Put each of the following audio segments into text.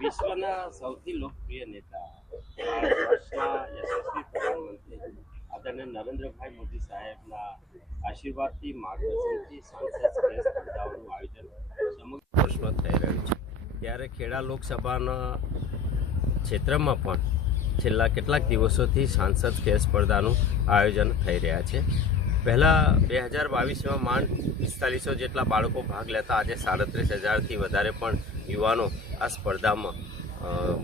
વિશ્વના સૌથી લોકપ્રિય નેતા યશસ્વી પ્રધાનમંત્રી આદરણીય નરેન્દ્રભાઈ મોદી સાહેબના આશીર્વાદથી માર્ગદર્શનથી સાંસદ સ્પેસ સ્પર્ધાઓનું આયોજન સમગ્ર વર્ષમાં થઈ રહ્યું છે ત્યારે ખેડા લોકસભાના ક્ષેત્રમાં પણ છેલ્લા કેટલાક દિવસોથી સાંસદ ખેલ સ્પર્ધાનું આયોજન થઈ રહ્યા છે પહેલાં બે હજાર બાવીસમાં માંડ પિસ્તાલીસો જેટલા બાળકો ભાગ લેતા આજે સાડત્રીસ હજારથી વધારે પણ યુવાનો આ સ્પર્ધામાં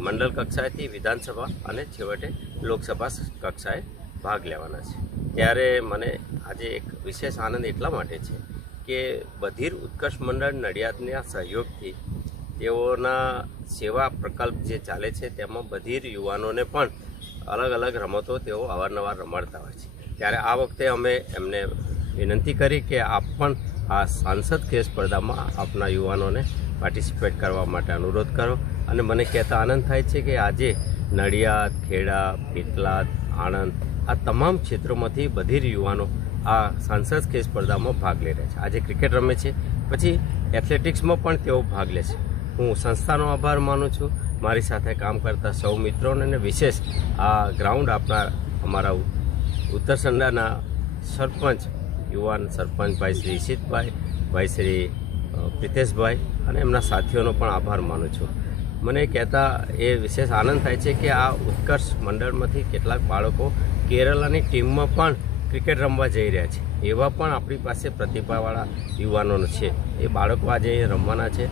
મંડળ કક્ષાએથી વિધાનસભા અને છેવટે લોકસભા કક્ષાએ ભાગ લેવાના છે ત્યારે મને આજે એક વિશેષ આનંદ એટલા માટે છે કે બધીર ઉત્કર્ષ મંડળ નડિયાદના સહયોગથી તેઓના સેવા પ્રકલ્પ જે ચાલે છે તેમાં બધીર યુવાનોને પણ અલગ અલગ રમતો તેઓ અવારનવાર રમાડતા હોય છે ત્યારે આ વખતે અમે એમને વિનંતી કરી કે આપ પણ આ સાંસદ ખેલ સ્પર્ધામાં આપના યુવાનોને પાર્ટિસિપેટ કરવા માટે અનુરોધ કરો અને મને કહેતા આનંદ થાય છે કે આજે નડિયાદ ખેડા પીટલાદ આણંદ આ તમામ ક્ષેત્રોમાંથી બધી યુવાનો આ સાંસદ ખેલ સ્પર્ધામાં ભાગ લઈ રહ્યા છે આજે ક્રિકેટ રમે છે પછી એથ્લેટિક્સમાં પણ તેઓ ભાગ લે છે હું સંસ્થાનો આભાર માનું છું મારી સાથે કામ કરતા સૌ મિત્રોને વિશેષ આ ગ્રાઉન્ડ આપનાર અમારા ઉત્તરસંડાના સરપંચ યુવાન સરપંચ ભાઈ શ્રી ઈશિતભાઈ ભાઈ શ્રી પ્રિતેશભાઈ અને એમના સાથીઓનો પણ આભાર માનું છું મને કહેતા એ વિશેષ આનંદ થાય છે કે આ ઉત્કર્ષ મંડળમાંથી કેટલાક બાળકો કેરળની ટીમમાં પણ ક્રિકેટ રમવા જઈ રહ્યા છે એવા પણ આપણી પાસે પ્રતિભાવાળા યુવાનો છે એ બાળકો આજે રમવાના છે